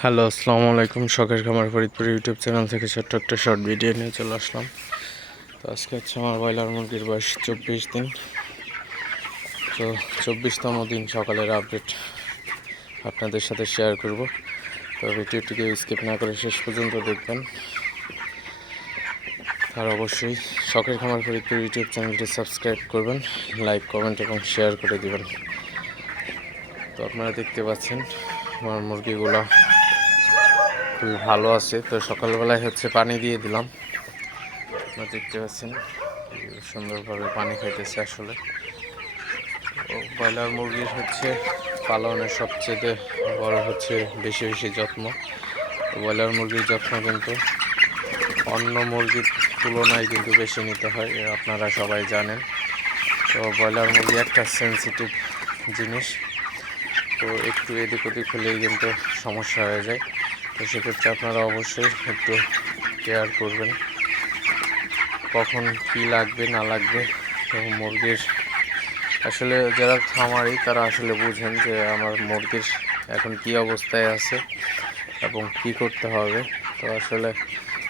Hello, আসসালামু আলাইকুম। শখের খামার ফরিদপুর ইউটিউব চ্যানেল থেকে ছোট্ট একটা শর্ট ভিডিও নিয়ে চলে আসলাম। তো আজকে হচ্ছে আমার ব্রয়লার মুরগির বয়স চব্বিশ দিন। তো চব্বিশতম দিন সকালের আপডেট আপনাদের সাথে শেয়ার করব। তো ভিডিওটিকে স্কিপ না করে শেষ পর্যন্ত দেখবেন। আর অবশ্যই শখের খামার ফরিদপুর ইউটিউব চ্যানেলটি সাবস্ক্রাইব করবেন লাইক কমেন্ট এবং শেয়ার করে দেবেন। তো আপনারা দেখতে পাচ্ছেন আমার মুরগিগুলো খুবই ভালো আছে। তো সকালবেলায় হচ্ছে পানি দিয়ে দিলাম। দেখতে পাচ্ছেন সুন্দরভাবে পানি খাইতেছে আসলে। ব্রয়লার মুরগির হচ্ছে পালনের সবচেয়ে বড় হচ্ছে বেশি বেশি যত্ন। ব্রয়লার মুরগির যত্ন কিন্তু অন্য মুরগির তুলনায় কিন্তু বেশি নিতে হয় আপনারা সবাই জানেন। তো ব্রয়লার মুরগি একটা সেন্সিটিভ জিনিস। তো একটু এদিক ওদিক হলেই কিন্তু সমস্যা হয়ে যায়। তো সেক্ষেত্রে আপনারা অবশ্যই একটু কেয়ার করবেন। কখন কি লাগবে, না লাগবে এবং মুরগির আসলে যারা খামারি, তারা আসলে বুঝেন যে আমার মুরগির এখন কি অবস্থায় আছে এবং কি করতে হবে। তো আসলে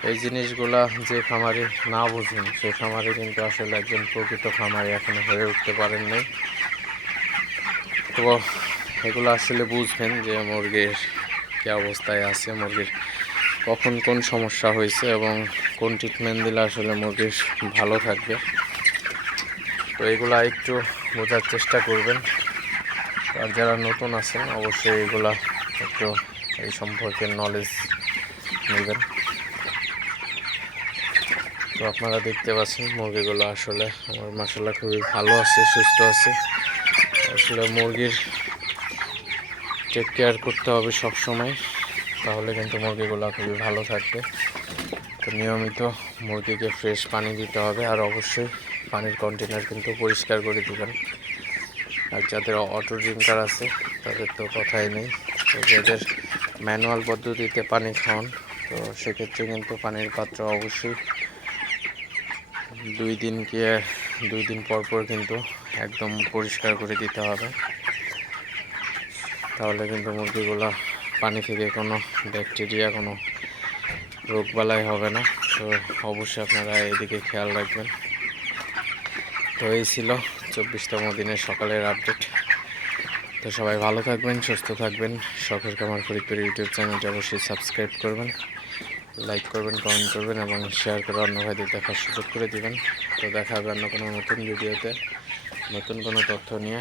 এই জিনিসগুলা যে খামারি না বুঝেন, সে খামারি কিন্তু আসলে একজন প্রকৃত খামারি এখনও হয়ে উঠতে পারেন নাই। তো এগুলো আসলে বুঝবেন যে মুরগির কী অবস্থায় আছে মুরগির, কখন কোন সমস্যা হয়েছে এবং কোন ট্রিটমেন্ট দিলে আসলে মুরগির ভালো থাকবে। তো এগুলা একটু বোঝার চেষ্টা করবেন। আর যারা নতুন আছেন, অবশ্যই এগুলা একটু এই সম্পর্কে নলেজ নেবেন। তো আপনারা দেখতে পাচ্ছেন, মুরগিগুলো আসলে আমার মাসাল্লাহ খুবই ভালো আছে, সুস্থ আছে। আসলে মুরগির টেক কেয়ার করতে হবে সব সময় তাহলে কিন্তু মুরগিগুলো খুবই ভালো থাকবে। তো নিয়মিত মুরগিকে ফ্রেশ পানি দিতে হবে আর অবশ্যই পানির কন্টেনার কিন্তু পরিষ্কার করে দেবেন। আর যাদের অটো ড্রিঙ্কার আছে, তাদের তো কথাই নেই। তো যাদের ম্যানুয়াল পদ্ধতিতে পানি খাওয়ান, তো সেক্ষেত্রে কিন্তু পানির পাত্র অবশ্যই দুই দিন গিয়ে দুই দিন পর পর কিন্তু একদম পরিষ্কার করে দিতে হবে। তাহলে কিন্তু মুরগিগুলো পানি থেকে কোনো ব্যাকটেরিয়া, কোনো রোগবালাই হবে না। তো অবশ্যই আপনারা এদিকে খেয়াল রাখবেন। তো এই ছিল চব্বিশতম দিনের সকালের আপডেট। তো সবাই ভালো থাকবেন, সুস্থ থাকবেন। শখের কামার ফরিদপুর ইউটিউব চ্যানেলটি অবশ্যই সাবস্ক্রাইব করবেন, লাইক করবেন, কমেন্ট করবেন এবং শেয়ার করে অন্য ভাইদের দেখার সুযোগ করে দিবেন। তো দেখা হবে অন্য কোনো নতুন ভিডিওতে। নতুন কোনো তথ্য নিয়ে